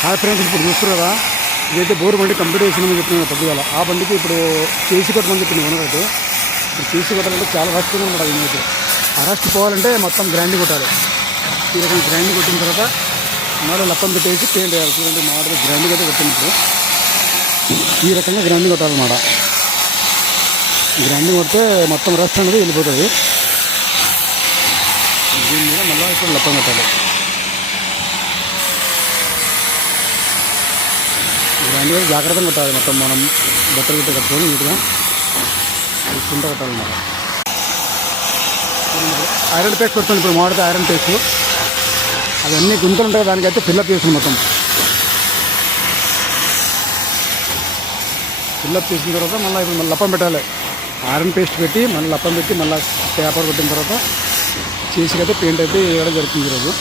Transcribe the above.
Hi friends, ఇప్పుడు చూస్తారు కదా, ఇదైతే బోర్ బండి కంప్లీట్ చేసినామని చెప్తున్నాను పొద్దుగాల. ఆ బండికి ఇప్పుడు చేసి కొట్టమని చెప్పింది ఓనరైతే. ఇప్పుడు చేసి కొట్టాలంటే చాలా రస్ట్ అనమాట. దీనికైతే ఆ రస్ట్ పోవాలంటే మొత్తం గ్రైండింగ్ కొట్టాలి. ఈ రకంగా గ్రైండింగ్ కొట్టిన తర్వాత మళ్ళీ లప్పం పెట్టేసి పెయింట్ వేయాలి. చూడండి మా వాటికి గ్రైండింగ్ అయితే కొట్టినప్పుడు ఈ రకంగా గ్రైండింగ్ కొట్టాలన్నమాట. గ్రైండింగ్ కొడితే మొత్తం రస్ట్ అనేది వెళ్ళిపోతుంది. దీని మీద మళ్ళీ ఇప్పుడు లప్పం కొట్టాలి. గ్రైండింగ్ జాగ్రత్తగా కొట్టాలి. మొత్తం మనం బట్టలు గిట్ట కట్టుకొని నీట్గా చూసుకుంటూ కొట్టాలన్నమాట. ఐరన్ పేస్ట్ కొడుతుంది ఇప్పుడు మాడితే ఐరన్ పేస్ట్. అవన్నీ గుంతలు ఉంటాయి, దానికైతే ఫిల్అప్ చేస్తుంది. మొత్తం ఫిల్అప్ చేసిన తర్వాత మళ్ళీ ఇప్పుడు మళ్ళీ లప్పం పెట్టాలి. ఐరన్ పేస్ట్ పెట్టి మళ్ళీ లప్పం పెట్టి మళ్ళీ పేపర్ కొట్టిన తర్వాత చేసికైతే పెయింట్ అయితే వేయడం జరుగుతుంది ఈరోజు.